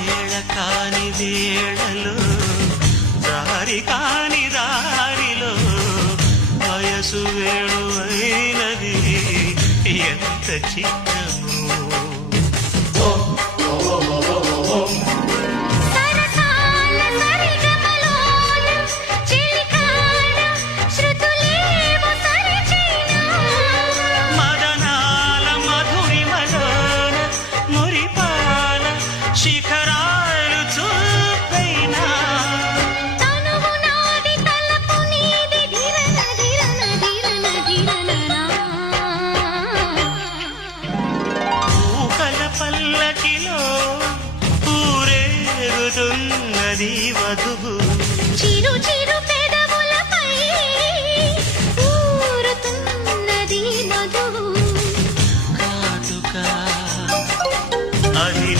వేళ కాని వేళలో దారి కాని దారిలో వయసు వేణు అయినది ఎంత చిత్రము సరసాల సరిగమలోన చిలికాడ శృతులేవో సరిచేనా మదనాల పలకిలో ఊరేగుతున్నది వధువు. చిరు చిరు పెదవులపై ఊరుతున్నది మధువు కాదుక అది